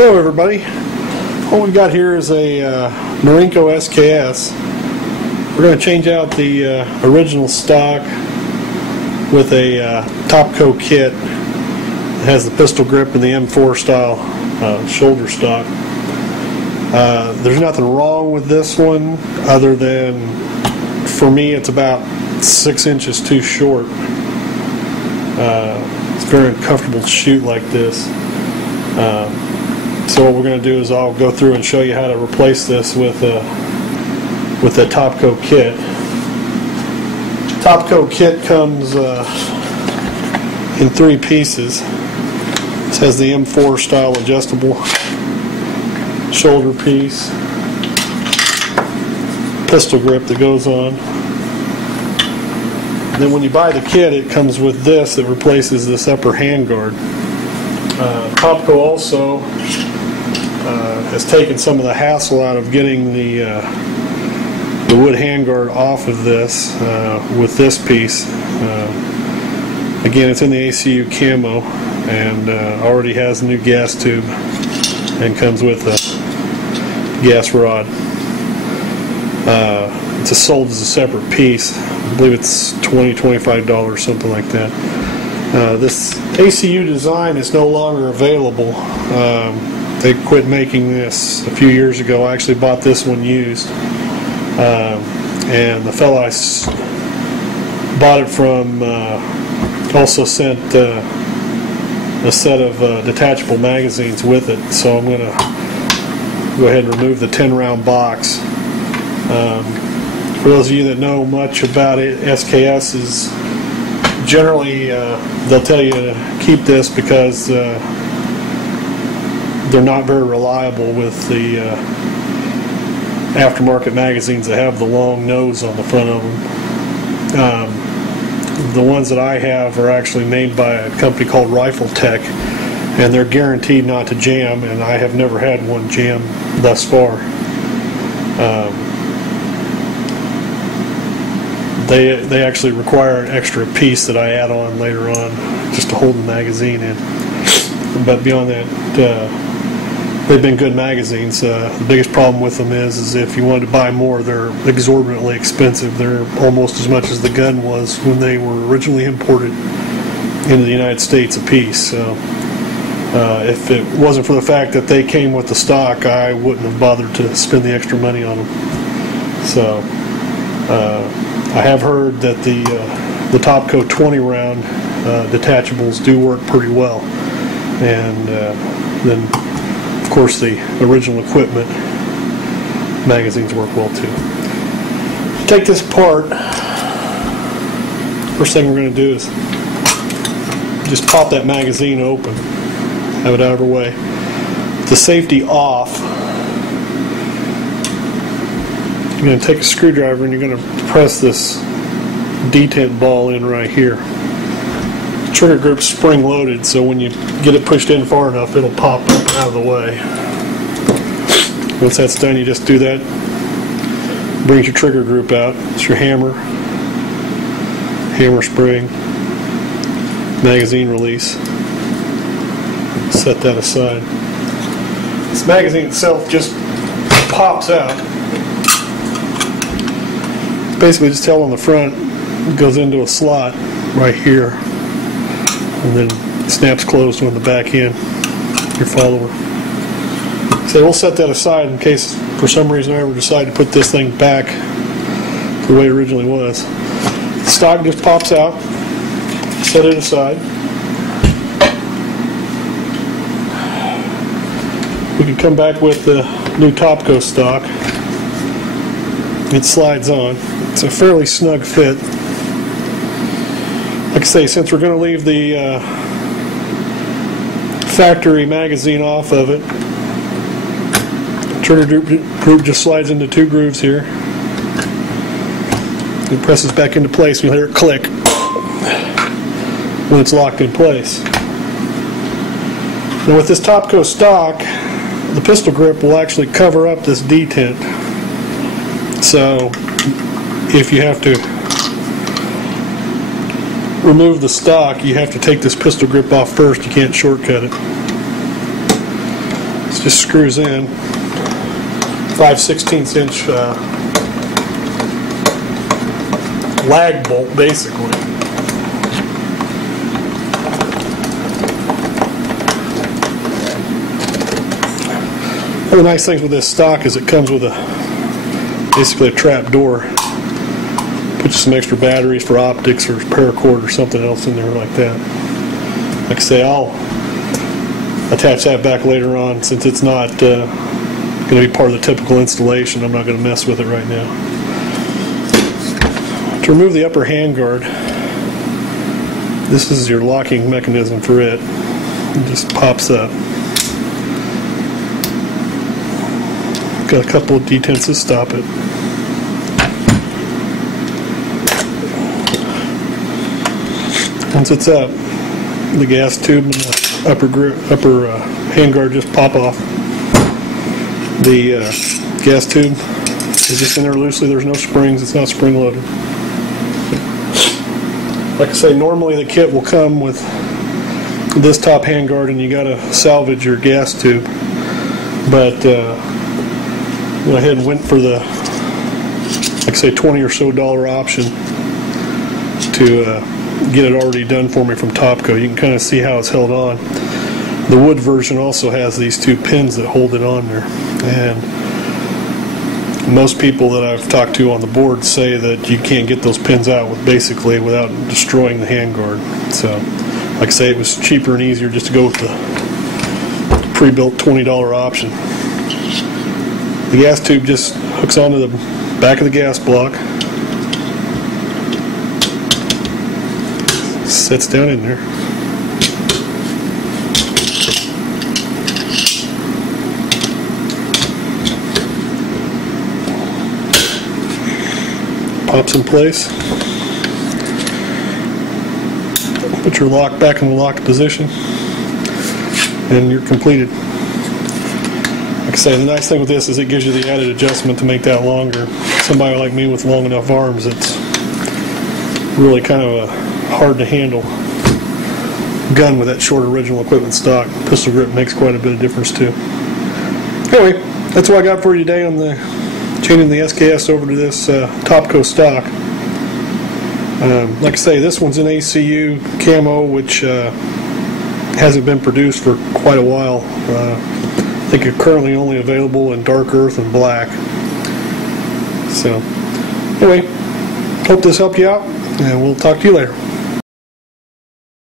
Hello everybody. What we've got here is a Norinco SKS. We're going to change out the original stock with a Tapco kit. It has the pistol grip and the M4 style shoulder stock. There's nothing wrong with this one other than, for me, it's about 6 inches too short. It's very uncomfortable to shoot like this. So what we're going to do is I'll go through and show you how to replace this with the Tapco kit. Tapco kit comes in 3 pieces. This has the M4 style adjustable shoulder piece, pistol grip that goes on. And then when you buy the kit, it comes with this that replaces this upper handguard. Tapco also has taken some of the hassle out of getting the wood handguard off of this with this piece. Again, it's in the ACU camo and already has a new gas tube and comes with a gas rod. It's sold as a separate piece. I believe it's $20–25, something like that. This ACU design is no longer available. They quit making this a few years ago. I actually bought this one used, and the fellow I bought it from also sent a set of detachable magazines with it. So I'm going to go ahead and remove the 10-round box. For those of you that know much about it, SKS is generally they'll tell you to keep this because they're not very reliable with the aftermarket magazines that have the long nose on the front of them. The ones that I have are actually made by a company called Rifle Tech, and they're guaranteed not to jam, and I have never had one jam thus far. They actually require an extra piece that I add on later on just to hold the magazine in. But beyond that, they've been good magazines. The biggest problem with them is if you wanted to buy more, they're exorbitantly expensive. They're almost as much as the gun was when they were originally imported into the United States a piece. So if it wasn't for the fact that they came with the stock, I wouldn't have bothered to spend the extra money on them. So I have heard that the Tapco 20-round detachables do work pretty well, and then of course the original equipment magazines work well too. Take this apart. First thing we're going to do is just pop that magazine open, have it out of our way. The safety off. You're going to take a screwdriver and you're going to press this detent ball in right here. The trigger group's spring loaded, so when you get it pushed in far enough, it'll pop up and out of the way. Once that's done, you just do that. Brings your trigger group out. It's your hammer spring, magazine release. Set that aside. This magazine itself just pops out. Basically just held on the front, it goes into a slot right here, and then snaps closed on the back end, your follower. So we'll set that aside in case for some reason I ever decide to put this thing back the way it originally was. The stock just pops out, set it aside. We can come back with the new Tapco stock. It slides on. It's a fairly snug fit. Like I say, since we're going to leave the factory magazine off of it, the trigger group just slides into 2 grooves here. It presses back into place. You'll hear it click when it's locked in place. Now with this Tapco stock, the pistol grip will actually cover up this detent. So if you have to remove the stock, you have to take this pistol grip off first. You can't shortcut it. It just screws in 5/16 inch lag bolt, basically. One of the nice things with this stock is it comes with basically a trap door. Put some extra batteries for optics or paracord or something else in there like that. Like I say, I'll attach that back later on since it's not going to be part of the typical installation. I'm not going to mess with it right now. To remove the upper handguard, this is your locking mechanism for it. It just pops up. Got a couple of detents to stop it. Once it's up, the gas tube and the upper handguard just pop off. The gas tube is just in there loosely. There's no springs. It's not spring loaded. Like I say, normally the kit will come with this top handguard, and you got to salvage your gas tube. But went ahead and went for the, like I say, $20 or so option to get it already done for me from Tapco. You can kind of see how it's held on. The wood version also has these two pins that hold it on there, and most people that I've talked to on the board say that you can't get those pins out basically without destroying the handguard. So, like I say, it was cheaper and easier just to go with the pre-built $20 option. The gas tube just hooks onto the back of the gas block, sits down in there. Pops in place. Put your lock back in the locked position, and you're completed. Like I say, the nice thing with this is it gives you the added adjustment to make that longer. Somebody like me with long enough arms, it's really kind of a hard to handle gun with that short original equipment stock. Pistol grip makes quite a bit of difference too. Anyway, that's what I got for you today on the changing the SKS over to this Tapco stock. Like I say, this one's an ACU camo, which hasn't been produced for quite a while. I think it's currently only available in dark earth and black. So, anyway, hope this helped you out, and we'll talk to you later.